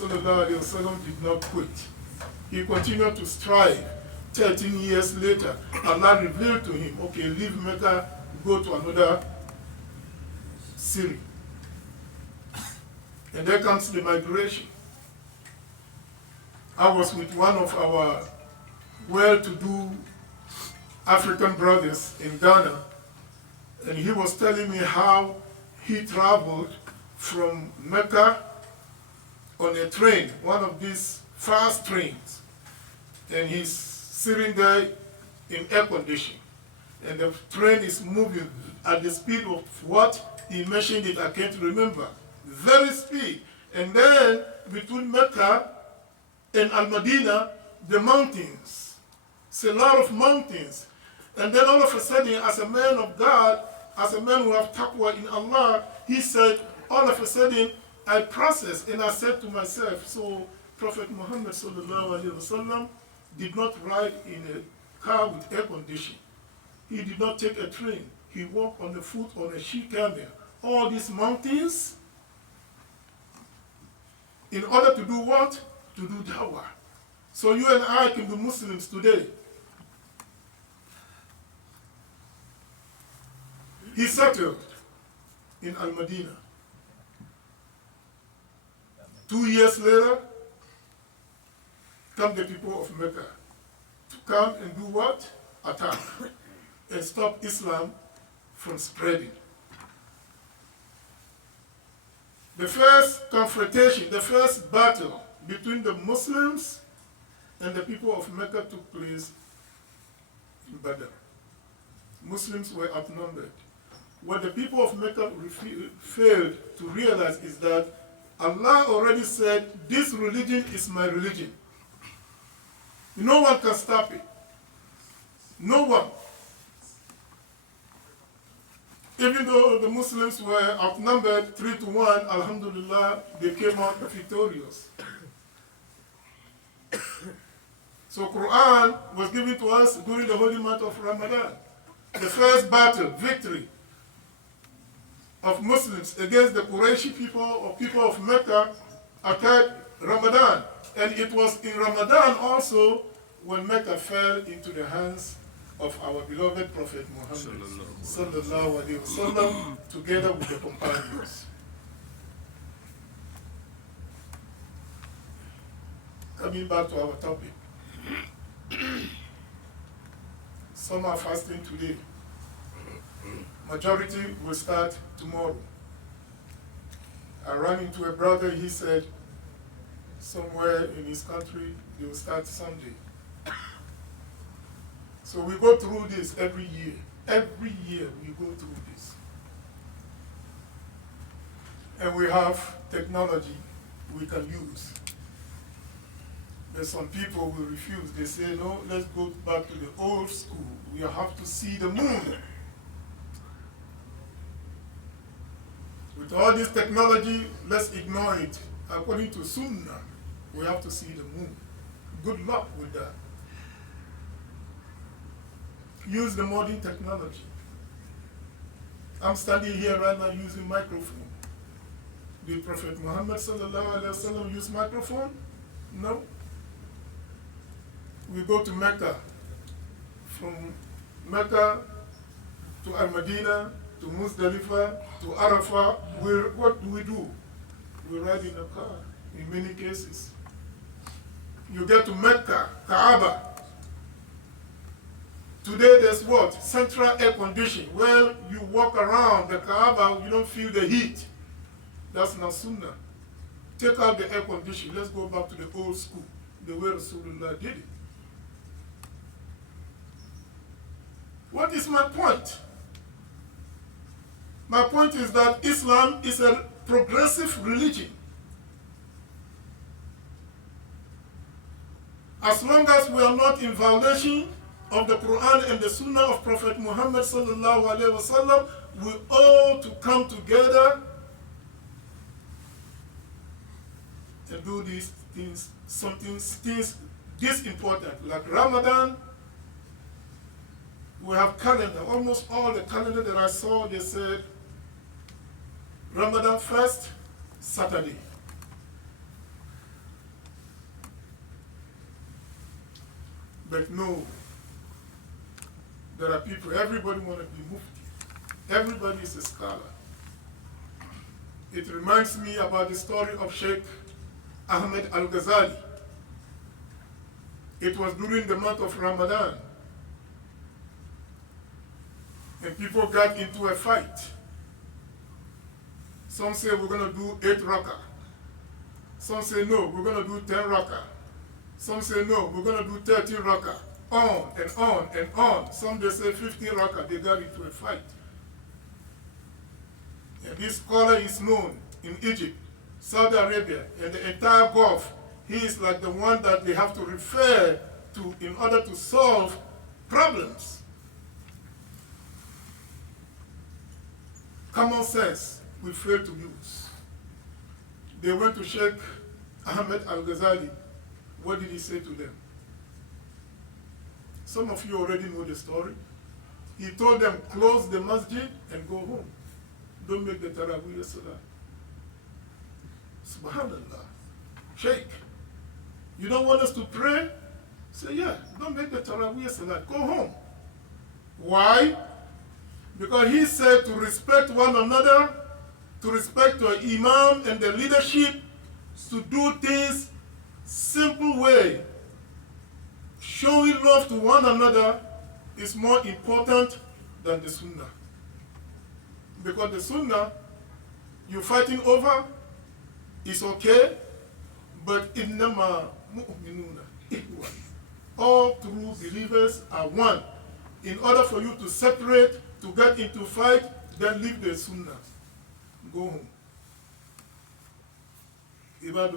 Sallallahu Alaihi Wasallam did not quit. He continued to strive. 13 years later, Allah revealed to him, okay, leave Mecca, go to another city. And there comes the migration. I was with one of our well-to-do African brothers in Ghana, and he was telling me how he traveled from Mecca on a train, one of these fast trains, and he's sitting there in air conditioning, and the train is moving at the speed of what he mentioned it, I can't remember, very speed. And then between Mecca and Al-Madinah, the mountains, it's a lot of mountains. And then all of a sudden, as a man of God, as a man who have taqwa in Allah, he said, all of a sudden, I processed and I said to myself, so Prophet Muhammad sallallahu alaihi wasallam did not ride in a car with air conditioning. He did not take a train. He walked on the foot on a she camel. All these mountains, in order to do what? To do dawah. So you and I can be Muslims today. He settled in Al-Madinah. 2 years later, come the people of Mecca to come and do what? Attack and stop Islam from spreading. The first confrontation, the first battle between the Muslims and the people of Mecca took place in Badr. Muslims were outnumbered. What the people of Mecca failed to realize is that Allah already said, this religion is my religion. No one can stop it. No one. Even though the Muslims were outnumbered 3-1, alhamdulillah, they came out victorious. So Quran was given to us during the holy month of Ramadan. The first battle, victory of Muslims against the Qurayshi people or people of Mecca occurred Ramadan. And it was in Ramadan also when Mecca fell into the hands of our beloved Prophet Muhammad sallallahu alaihi wasallam together with the companions. Coming back to our topic. Some are fasting today. Majority will start tomorrow. I ran into a brother, he said somewhere in his country they will start Sunday. So we go through this every year. Every year we go through this. And we have technology we can use. There's some people who refuse. They say, no, let's go back to the old school. We have to see the moon. With all this technology, let's ignore it. According to Sunnah, we have to see the moon. Good luck with that. Use the modern technology. I'm standing here right now using microphone. Did Prophet Muhammad sallallahu alaihi wasallam use microphone? No. We go to Mecca. From Mecca to Al-Madinah, to Muzdalifah, to Arafah, what do? We ride in a car, in many cases. You get to Mecca, Kaaba. Today there's what? Central air conditioning. Where you walk around the Kaaba, you don't feel the heat. That's not Sunnah. Take out the air conditioning. Let's go back to the old school, the way Rasulullah did it. What is my point? My point is that Islam is a progressive religion. As long as we are not in violation of the Quran and the Sunnah of Prophet Muhammad sallallahu alaihi wasallam, we all to come together and do these things, things this important, like Ramadan. We have calendar. Almost all the calendar that I saw, they said Ramadan first Saturday. But no, there are people, everybody want to be mufti. Everybody is a scholar. It reminds me about the story of Sheikh Ahmed Al-Ghazali. It was during the month of Ramadan. And people got into a fight. Some say we're going to do 8 rakah. Some say no, we're going to do 10 rakah. Some say no, we're going to do 13 rakah. On and on and on. Some they say 15 rakah. They got into a fight. And this scholar is known in Egypt, Saudi Arabia, and the entire Gulf. He is like the one that they have to refer to in order to solve problems. Common sense we fail to use. They went to Sheikh Ahmed Al-Ghazali. What did he say to them? Some of you already know the story. He told them, close the masjid and go home. Don't make the Taraweeh Salah. Subhanallah. Sheikh, you don't want us to pray? Say, yeah, don't make the Taraweeh Salah. Go home. Why? Because he said to respect one another, to respect your imam and the leadership, to do things simple way. Showing love to one another is more important than the sunnah. Because the sunnah, you're fighting over, is okay, but innama mu'minuna ihwan. All true believers are one. In order for you to separate, to get into fight, then leave the sunnah. Go home.